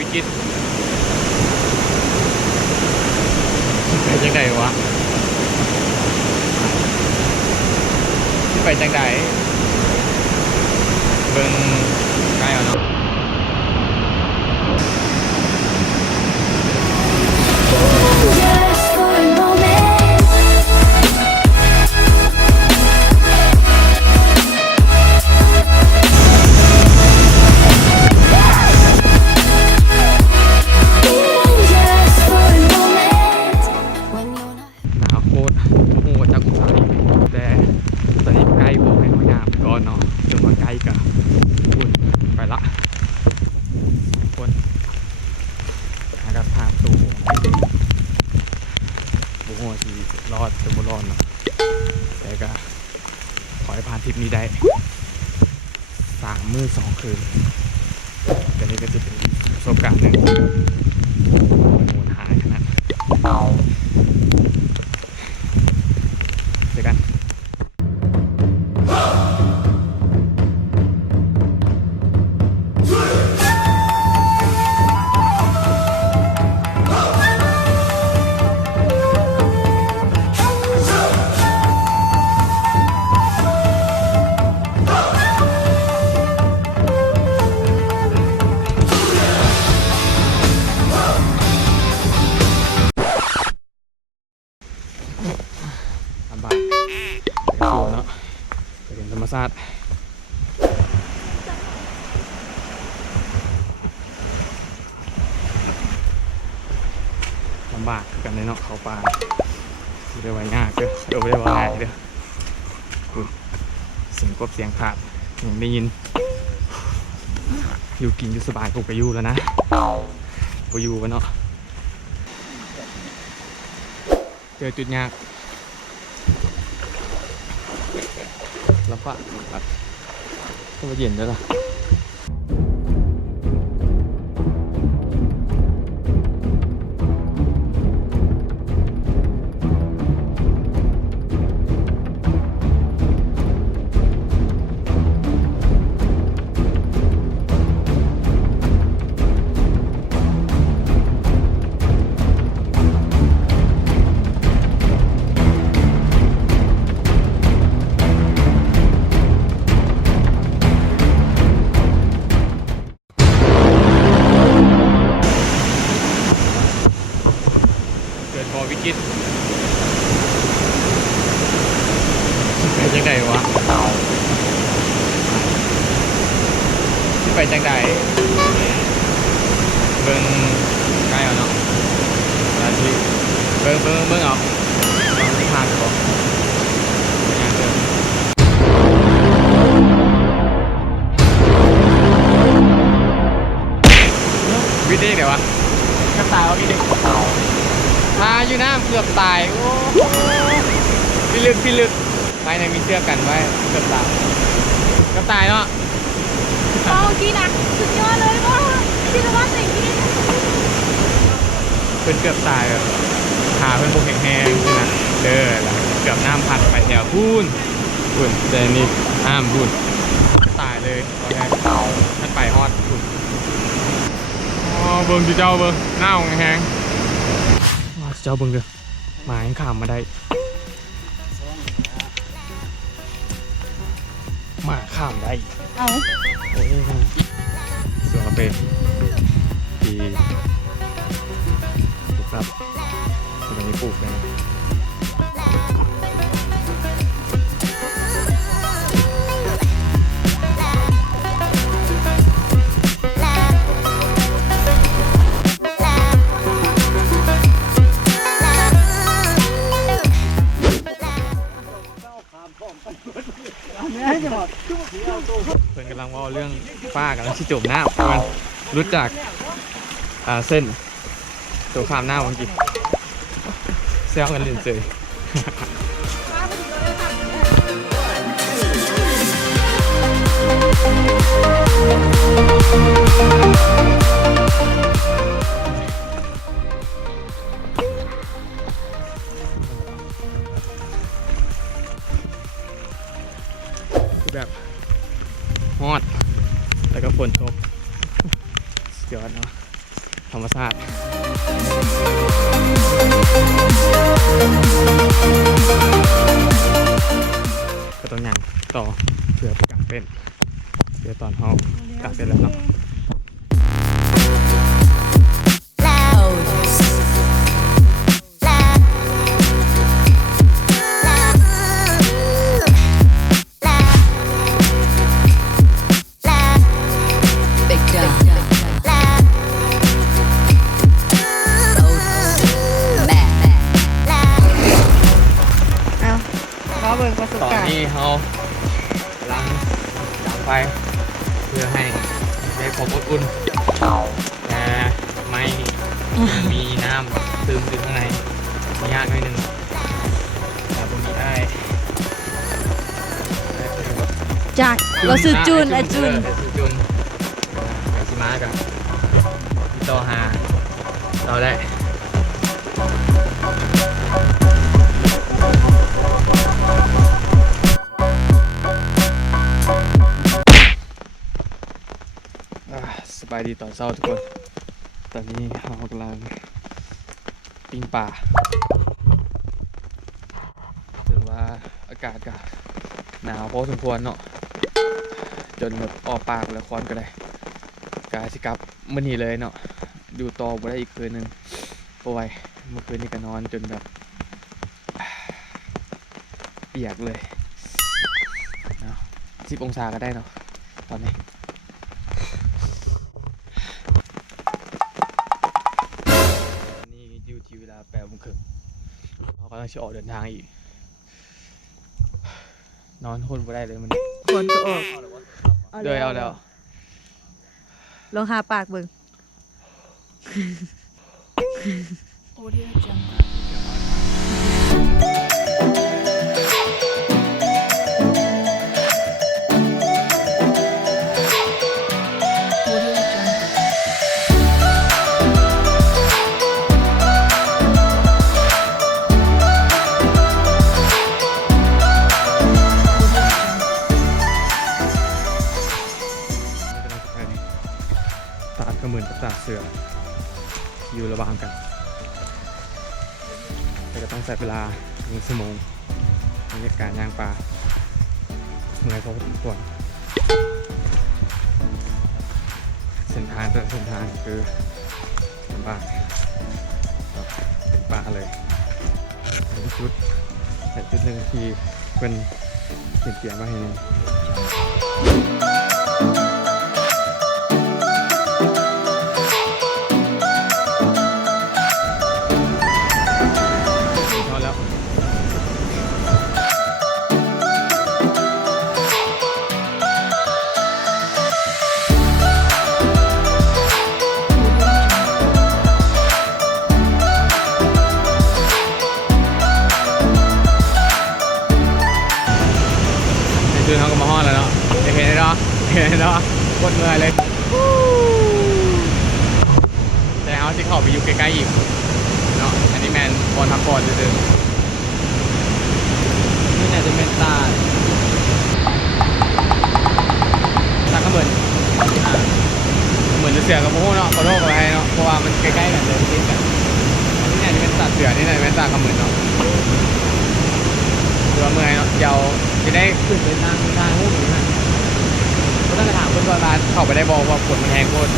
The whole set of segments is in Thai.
วิกฤตไปจังไดวะไปจังไดเบิ่งใกล้เอาเนาะรอดจะบ่รอดเนาะแต่ก็ขอให้ผ่านทริปนี้ได้3 มื้อ 2 คืนแต่นี่ก็จะเป็นประสบการณ์หนึ่งโหดหายขนาดเจอกันเนาะเป็นธรรมชาติลำบากกันในเนาะเขาป่าไม่ได้ไว้ง่ายเด้อไม่ได้ว่าง่ายเด้อเสียงกบเสียงขาดยังได้ยินอยู่กินอยู่สบายกูก็อยู่แล้วนะกูอยู่กันเนาะเจอจุดยากแล้วก็ก็มาเย็นด้วยล่ะวิกฤตไปจังไดวะไปจังไดเบิ่งใกล้เอาเนาะเบิ่งเอาที่ผ่านก่อนงานเดิมวิธีเดี๋ยววะกระต่ายเอาวิธีมาอยู่น้ำเกือบตายโอ้พี่ลึกภายในมีเสื้อกันไว้เกือบตายเนาะโอ้กีนักสุดยอดเลยว่าที่จะว่าสิ่งที่เพื่อนเกือบตายแบบขาเพื่อนบุกแห้งๆนะเด้อแล้วเกือบน้ำพัดไปแถวพูนแต่นี่ห้ามพูนตายเลยท่านไปฮอดพูนเบิ่งที่เจ้าเบิ่งหน้าแห้งเจ้าเบิ่งเด้อหมายังขามมาได้หมาข้ามได้เอาโอ้ยส่วนกาแฟที่ปลูกครับตรงนี้ปลูกนะเพื่อนกำลังว่าเรื่องฝ้ากันแล้วที่จมหน้าเพื่อนรู้จักเส้นตัวข้ามหน้าวันกี้เซลกันเล่นเจแบบฮอดแล้วก็ฝนตกสุดยอดเนาะ ธรรมชาติก็ต้องยังต่อเพื่อไปกางเต้นเดี๋ยวตอนเขากางเต้นแล้วเนาะตอนนี้เขาล้างดังไฟเพื่อให้ได้ความอบอุ่นแต่ไม่มีน้ำซึมอยู่ข้างในมียากหน่อยหนึ่งแต่ตรงนี้ได้ จากเราซื้อจูนอะจูน ซื้อจูนกับชิมากับต่อหาเราได้สบายดีตอนเช้าทุกคน ตอนนี้เรากำลังปิ้งป่าถึงว่าอากาศก็หนาวพอสมควรเนาะจนแบบออกปากแล้วคอนก็ได้กาสิกลับมื้อนี้เลยเนาะดูต่อบ่ได้อีกคืนนึงโอ้ยเมื่อคืนนี้ก็นอนจนแบบเปียกเลยเนาะ10 องศาก็ได้เนาะตอนนี้อยู่ที่เวลา8 โมงครึ่งเรากำลังจะออกเดินทางอีกนอนทนบ่ได้เลยมัน ควรจะออก เดี๋ยวเอาแล้ว ลองหาปากเบิ่ง ตาดกระเหมือนกับตาดเสืออยู่ระหว่างกันแต่ก็ต้องใช้เวลา1 ชั่วโมงในการย่างปลาเหนื่อยพอสมควรเส้นทางแต่ละเส้นทางคือลำบากเป็นป่าเลยเป็นจุดแต่จุดหนึ่งที่เป็นเตรียมไว้ให้นี่คือเขาก็มาห้อนแล้วเนาะเห็นเนาะกดเมื่อยเลยแต่เอาที่เขาไปอยู่ใกล้ๆอีกเนาะอันนี้แมนบอลพักก่อนซื่อๆนี่น่าจะเป็นตาก็เหมือนจะเสือกับโมโหเนาะขอโทษขออภัยเนาะเพราะว่ามันใกล้ๆกันเลยติดกันอันนี้น่าจะเป็นตาเสือนี่น่าจะเป็นตาขมือนเนาะตัวเมื่อยเนาะเดี๋ยวจะได้ขึ้นไปทางหูหนูนะก็ต้องไปถามคนก่อนมาเขาไปได้บอกว่าฝนมันแห้งโคตร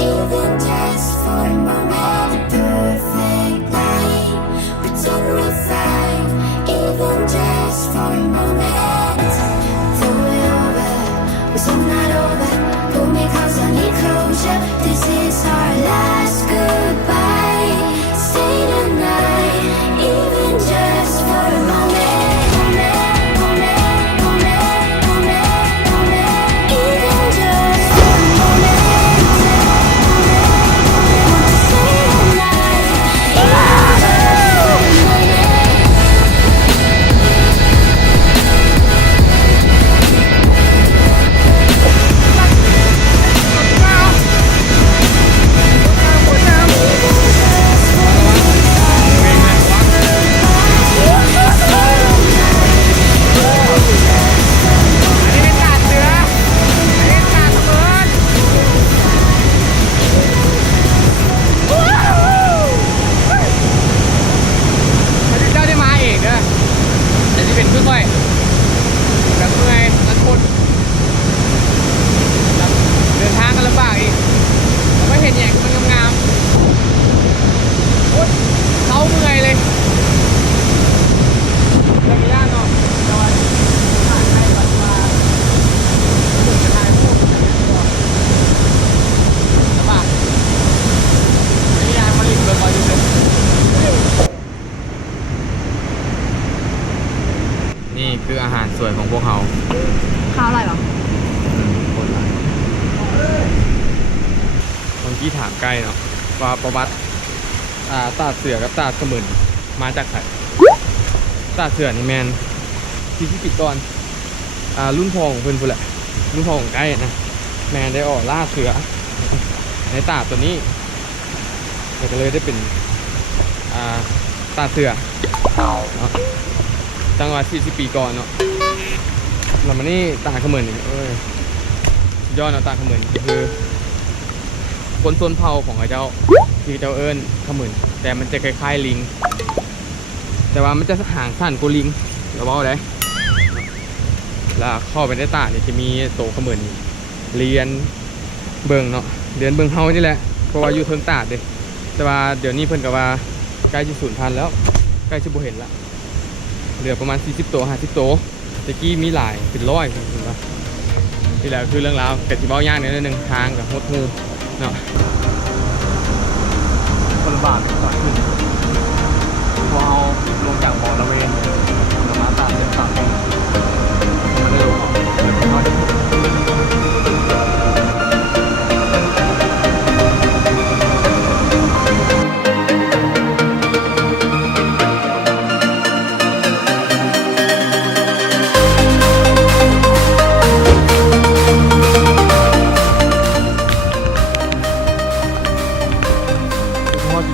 Even ใกล้เนาะว่าประวัติตาเสือกับตาเสมือนมาจากไหนตาเสือนี่แมนที่ปีก่อนรุ่นพ่อของเพื่อนพูดแหละรุ่นพ่อของใกล้นะแมนได้ออกล่าเสือในตาตัวนี้ก็เลยได้เป็นตาเสือเนาะจังหวะ40 ปีก่อนเนาะแล้วมันนี่ตาเขมือนนี่ยอดเนาะตาเขมือนคือคนส่วนเผ่าของเจ้าที่เจ้าเอิญเขมือนแต่มันจะคล้ายๆลิงแต่ว่ามันจะหางสั้นกว่าลิงเดี๋ยวบอกเลยแล้วข้อไปในตาเนี่ยจะมีโตเขมือนเรียนเบิ่งเนาะเรียนเบิ่งเฮานี่แหละเพราะว่าอยู่เทิงตาดเด้แต่ว่าเดี๋ยวนี้เพิ่นก็ว่าใกล้จะสูญพันธุ์แล้วใกล้จะบ่เห็นละเหลือประมาณ40 ตัว50 ตัวตะกี้มีหลายเป็นร้อยเห็นปะนี่แหละคือเรื่องราวกะสิเว้ายากนิดนึงทางกับหดหูเนาะคนละบาทก่อนขึ้นพอเอาลงจากบ่อละเวนเรามาตามเส้นทางมันเลยลงออกเดี๋ยวเขาจะ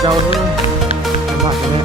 เจ้าด้วยจังหวัดนี้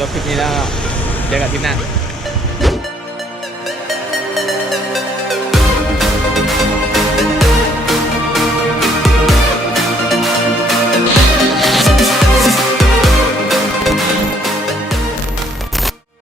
จบคลิปนี้แล้วเจอกันคลิปหน้า